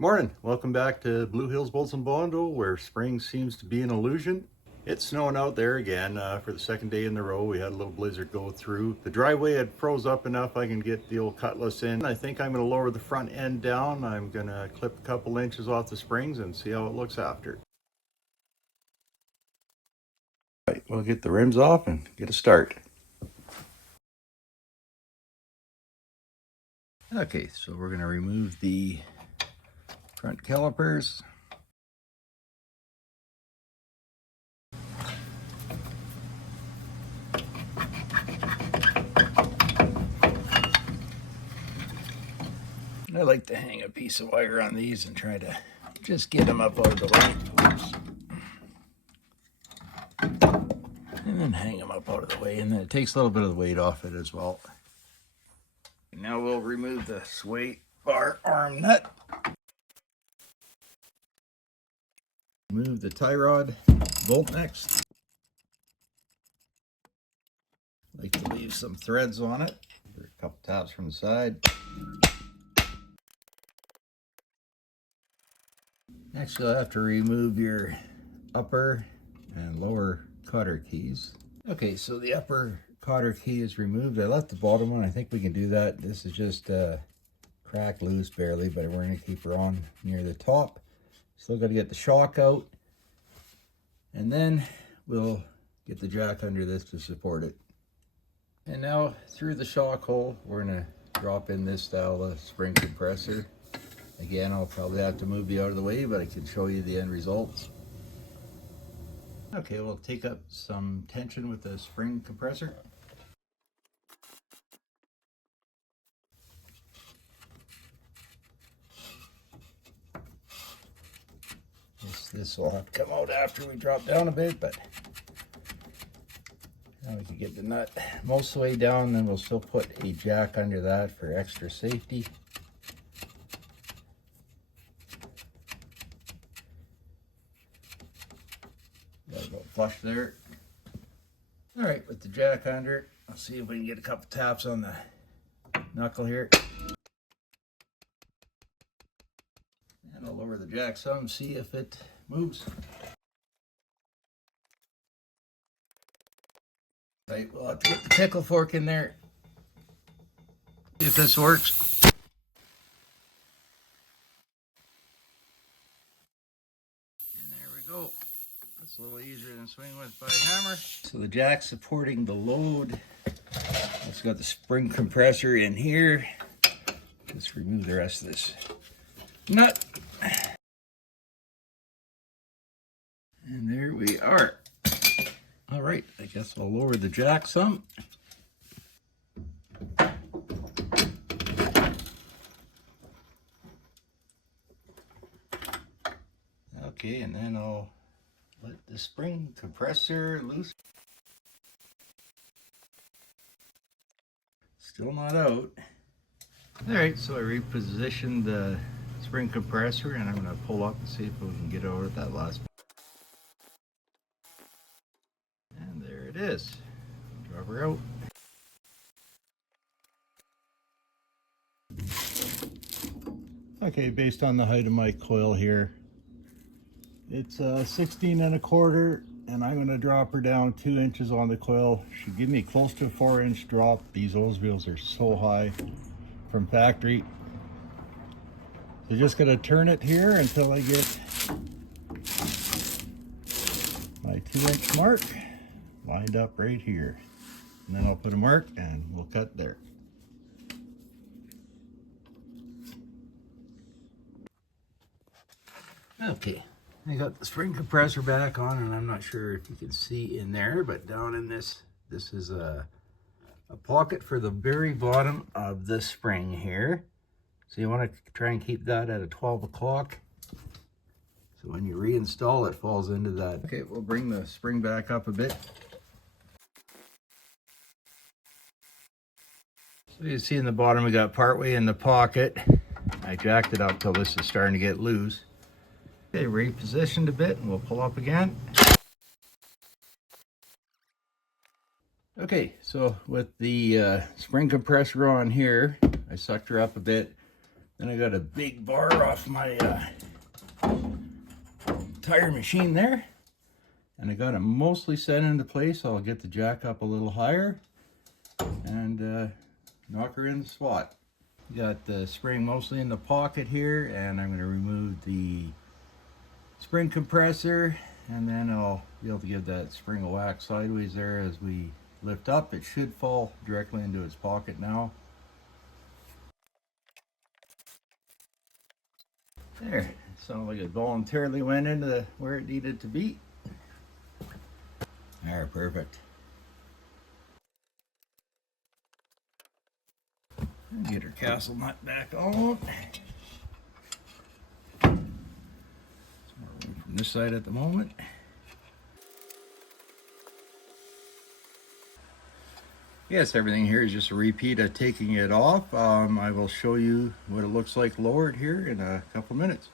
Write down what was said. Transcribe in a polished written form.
Morning, welcome back to Blue Hills Bolts and Bondo, where spring seems to be an illusion. It's snowing out there again for the second day in a row. We had a little blizzard go through. The driveway had froze up enough I can get the old cutlass in. I think I'm going to lower the front end down. I'm going to clip a couple inches off the springs and see how it looks after. All right, we'll get the rims off and get a start. Okay, so we're going to remove the front calipers. I like to hang a piece of wire on these and try to just get them up out of the way. And then hang them up out of the way, and then it takes a little bit of the weight off it as well. Now we'll remove the sway bar arm nut. Remove the tie rod bolt next. Like to leave some threads on it. A couple taps from the side. Next you'll have to remove your upper and lower cotter keys. Okay, so the upper cotter key is removed. I left the bottom one. I think we can do that. This is just cracked loose barely, but we're going to keep her on near the top. Still got to get the shock out. And then we'll get the jack under this to support it. And now through the shock hole, we're going to drop in this style of spring compressor. Again, I'll probably have to move you out of the way, but I can show you the end results. Okay, we'll take up some tension with the spring compressor. This will have to come out after we drop down a bit, but now we can get the nut most of the way down, then we'll still put a jack under that for extra safety. Got about flush there. All right, with the jack under it, I'll see if we can get a couple taps on the knuckle here. And I'll lower the jack some, see if it moves. Right, we'll have to get the pickle fork in there. See if this works. And there we go. That's a little easier than swinging with by a hammer. So the jack's supporting the load. It's got the spring compressor in here. Let's remove the rest of this nut. And there we are. All right, I guess I'll lower the jack some. Okay, and then I'll let the spring compressor loose. Still not out. All right, so I repositioned the spring compressor, and I'm going to pull up and see if we can get out at that last. And there it is. Drop her out. Okay, based on the height of my coil here, it's 16 1/4, and I'm going to drop her down 2 inches on the coil. Should give me close to a 4-inch drop. These hose wheels are so high from factory. So just going to turn it here until I get my 2-inch mark lined up right here. And then I'll put a mark and we'll cut there. Okay, I got the spring compressor back on, and I'm not sure if you can see in there, but down in this is a pocket for the very bottom of the spring here. So you want to try and keep that at a 12 o'clock. So when you reinstall, it falls into that. Okay, we'll bring the spring back up a bit. So you see in the bottom, we got partway in the pocket. I jacked it up till this is starting to get loose. Okay, repositioned a bit, and we'll pull up again. Okay, so with the spring compressor on here, I sucked her up a bit, Then I got a big bar off my tire machine there. And I got it mostly set into place. I'll get the jack up a little higher and knock her in the spot. Got the spring mostly in the pocket here, and I'm going to remove the spring compressor, and then I'll be able to give that spring a whack sideways there as we lift up. It should fall directly into its pocket now. There, sounded like it voluntarily went into where it needed to be. There, perfect. Get her castle nut back on. Some more room from this side at the moment. Yes, everything here is just a repeat of taking it off. I will show you what it looks like lowered here in a couple minutes.